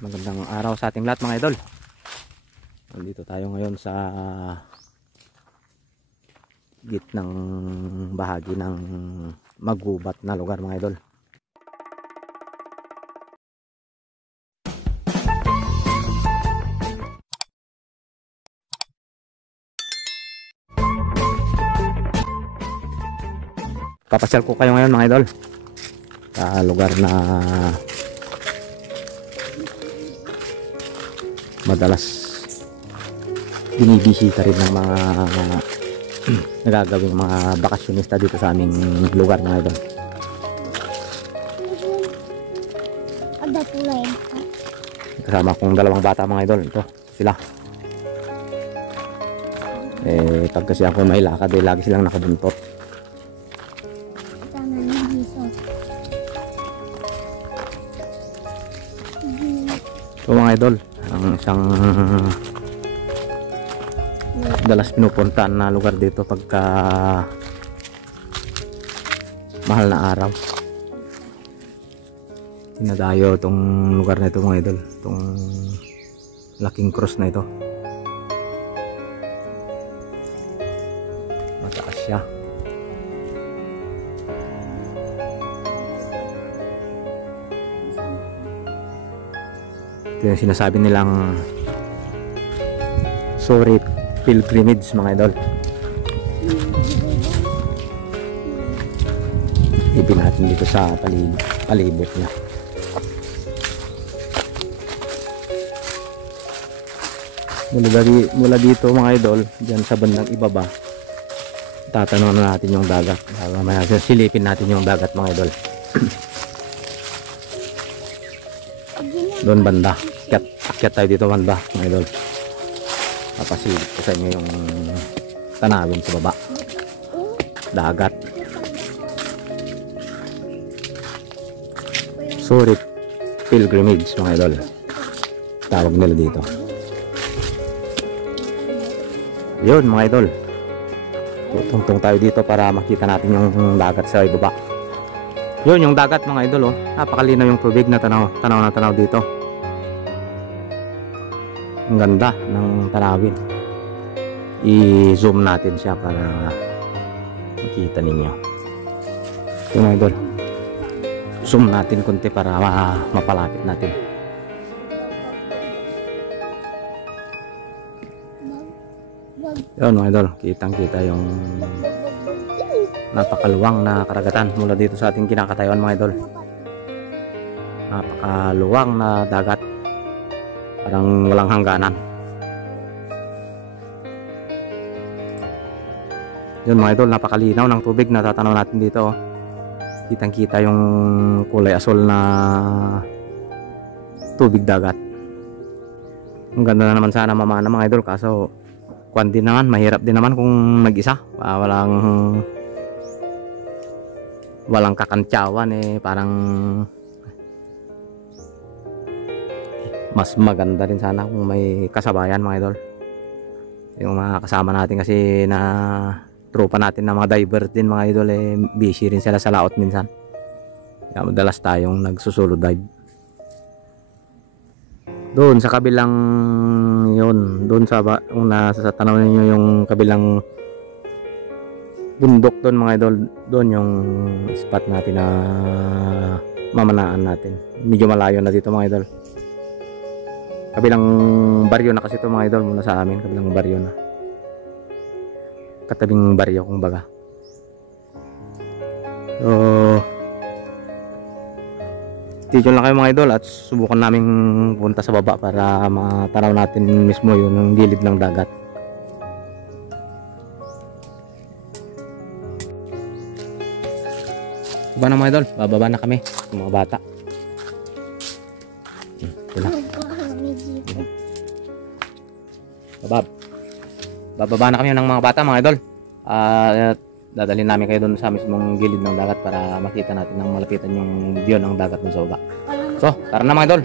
Magandang araw sa ating lahat mga idol. Nandito tayo ngayon sa gitnang bahagi ng magubat na lugar mga idol. Papasyal ko kayo ngayon mga idol sa lugar na madalas binibisita rin ng mga nagagawing mga bakasyonista dito sa aming lugar mga idol. Kasama kong dalawang bata mga idol. Ito sila. Pag kasi ako may lakad lagi silang nakabuntot. So mga idol, ang isang dalas pinupuntaan na lugar dito pagka mahal na araw. Dinadayo itong lugar na ito mga idol, itong laking cross na ito. Mataas siya. Ito yung sinasabi nilang sorry pilgrimage mga idol. Ipin natin dito sa palibot niya. Mula dito mga idol, dyan sa bandang ibaba, tatanong na natin yung dagat. Mamaya silipin natin yung dagat mga idol. Doon banda, akyat tayo dito banda mga idol. Papasilip ko sa inyo yung tanawin sa baba, dagat. Sorry pilgrimage mga idol tawag nila dito. Yun mga idol, tutungtong tayo dito para makita natin yung dagat sa ibaba. Yun yung dagat mga idol, oh. Napakalinaw yung tubig na tanaw dito. Ang ganda ng tanawin. I-zoom natin siya para makita ninyo. Yung mga idol, zoom natin konti para mapalapit natin. Yun mga idol, kitang kita yung napakaluwang na karagatan mula dito sa ating kinakatayuan mga idol. Napakaluwang na dagat, parang walang hangganan. Yun mga idol, napakalinaw ng tubig na tatanaw natin dito. Kitang kita yung kulay asul na tubig dagat. Ang ganda na naman sana mamana mga idol, kaso kwan din naman, mahirap din naman kung mag-isa. Walang kakantyawan parang mas maganda rin sana kung may kasabayan mga idol. Yung mga kasama natin kasi na tropa natin na mga diver din mga idol, busy rin sila sa laot minsan. Kaya madalas tayong nagsusolo dive. Doon sa kabilang yun, doon sa sa tanaw ninyo yung kabilang bundok doon mga idol, doon yung spot natin na mamanaan natin. Medyo malayo na dito mga idol. Kabilang baryo na kasi ito mga idol, muna sa amin kabilang baryo na. Katabing baryo kung baga. So dito lang kayo mga idol at subukan namin punta sa baba para matanaw natin mismo yung gilid ng dagat. Diba na mga idol, bababa na kami mga bata. Bababa na kami ng mga bata mga idol. Dadalhin namin kayo doon sa mismong gilid ng dagat para makita natin ng malapitan yung view ng dagat ng sa baba. So, tara na mga idol.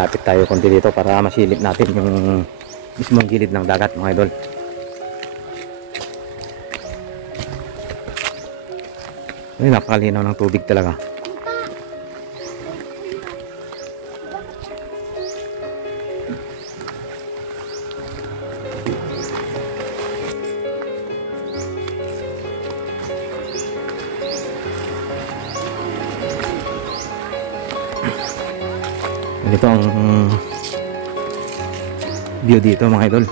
Lapit tayo konti dito para masilip natin yung mismong gilid ng dagat mga idol. Ay, napakalinaw ng tubig talaga. Ito ang view dito mga idol.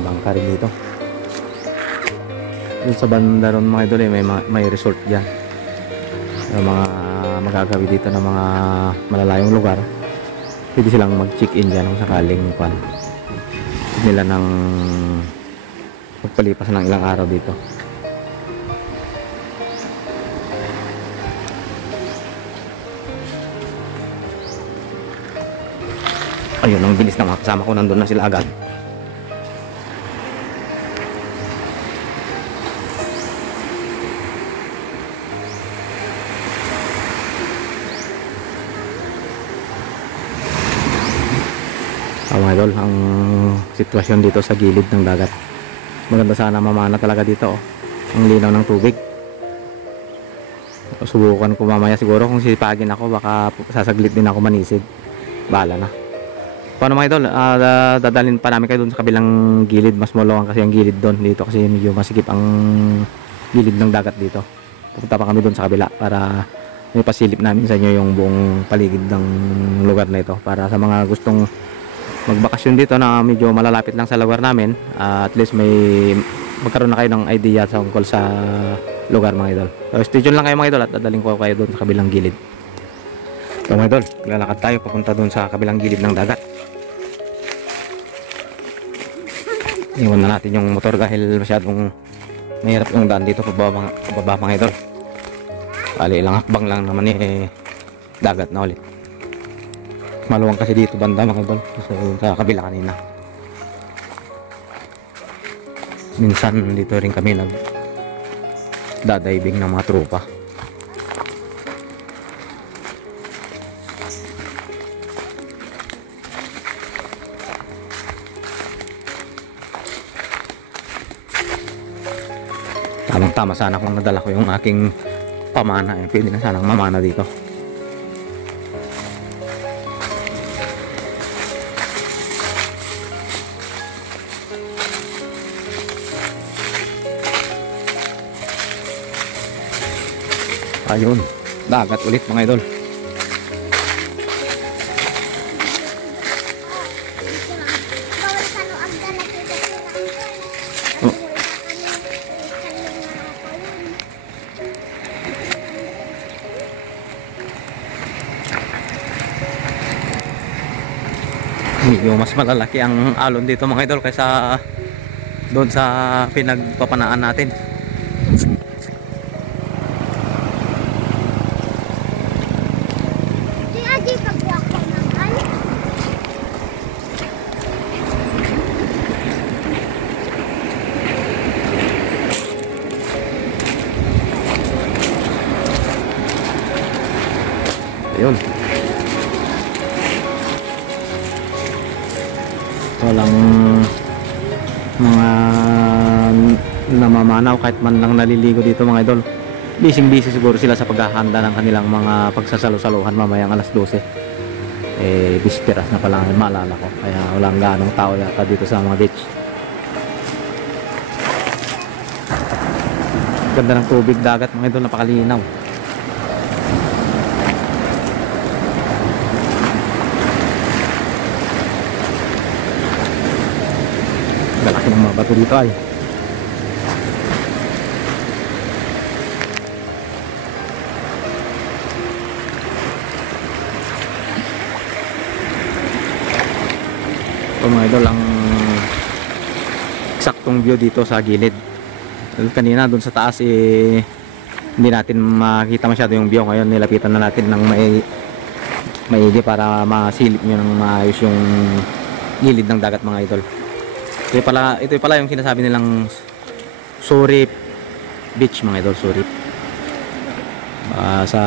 Bangka rin dito. Doon sa banda ron mga idol may resort dyan. Yung mga magagawi dito ng mga malalayong lugar. Pwede silang mag-check-in dyan kung sakaling nila ng magpalipas ng ilang araw dito. Ayun, ang bilis na mga kasama ko, nandun na sila agad. Mga idol, ang sitwasyon dito sa gilid ng dagat. Maganda sana mamana talaga dito. Ang linaw ng tubig. Subukan ko mamaya siguro kung sipagin ako, baka sasaglit din ako manisid. Bahala na. Paano mga idol, dadalhin pa namin kayo doon sa kabilang gilid. Mas maluwang kasi ang gilid doon. Dito kasi medyo masikip ang gilid ng dagat dito. Pupunta pa kami doon sa kabila para may pasilip namin sa inyo yung buong paligid ng lugar na ito. Para sa mga gustong magbakasyon dito na medyo malalapit lang sa lugar namin, at least may magkaroon na kayo ng idea sa tungkol sa lugar mga idol. So stay tuned lang kayo mga idol at dadalhin ko kayo doon sa kabilang gilid. So mga idol, lalakad tayo papunta doon sa kabilang gilid ng dagat. Iwan na natin yung motor dahil masyadong mahirap yung daan dito pababa mga idol. Bali ilang hakbang lang naman dagat na ulit. Maluwang kasi dito banda mga idol, kasi sa kabila kanina. Minsan dito rin kami dadiving ng mga tropa. Tamang-tama sana kung nadala ko yung aking pamana. Pwede na sanang mamana dito. Ayun, dagat ulit mga idol. Medyo mas malalaki ang alon dito mga idol kaysa doon sa pinagpapanaan natin. Ayun. Walang mga namamanaw kahit man lang naliligo dito mga idol. Busy siguro sila sa paghahanda ng kanilang mga pagsasalo-saluhan mamayang alas 12. Bisperas na pala maalala ko. Kaya walang ganong tao yata dito sa mga beach. Ganda ng tubig dagat mga idol, napakalinaw. Galaki ng mga bato dito ay. So mga idol, ang eksaktong view dito sa gilid. Kanina doon sa taas hindi natin makita masyado yung view. Ngayon nilapitan na natin ng maigi para masilip nyo ng maayos yung gilid ng dagat mga idol. Ito pala yung sinasabi nilang Surip Beach mga idol, Surip. Sa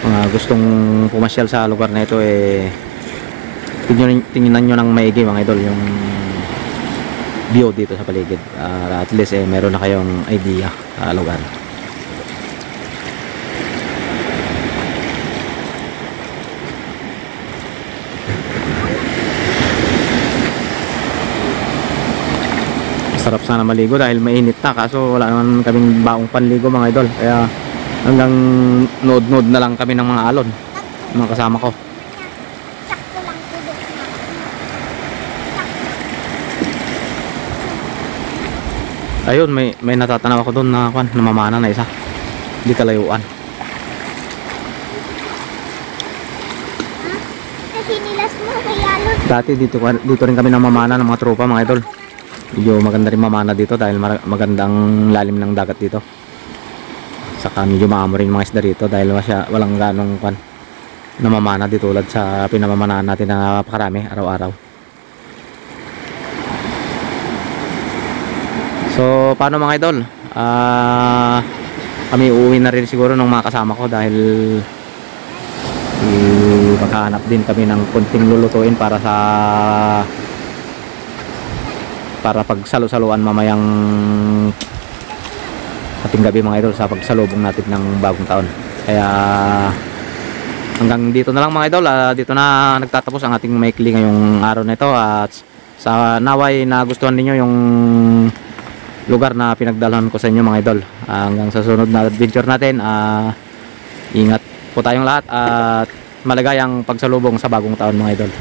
mga gustong pumasyal sa lugar na ito, tingnan nyo ng maigi mga idol yung view dito sa paligid. At least meron na kayong idea sa lugar. Sarap sana maligo dahil mainit na, kaso wala naman kaming baong panligo mga idol, kaya hanggang nood-nood na lang kami ng mga alon, mga kasama ko. Ayun, may natatanaw ako doon na namamana na isa, di kalayuan. Sinilas mo kay alon. Dati dito rin kami namamana ng mga tropa mga idol. Medyo maganda rin mamana dito dahil magandang lalim ng dagat dito. Saka medyo maamo rin mga isda dito dahil walang ganong namamana dito tulad sa pinamamanaan natin na napakarami araw-araw. So paano mga idol? Kami uuwi na rin siguro ng mga kasama ko dahil maghahanap din kami ng konting lulutuin para pag salo-saluan mamayang ating gabi mga idol sa pagsalubong natin ng bagong taon. Kaya hanggang dito na lang mga idol, dito na nagtatapos ang ating maikli ngayong araw na ito, at sa naway nagustuhan niyo yung lugar na pinagdalhan ko sa inyo mga idol. Hanggang sa sunod na adventure natin, ingat po tayong lahat at maligayang pagsalubong sa bagong taon mga idol.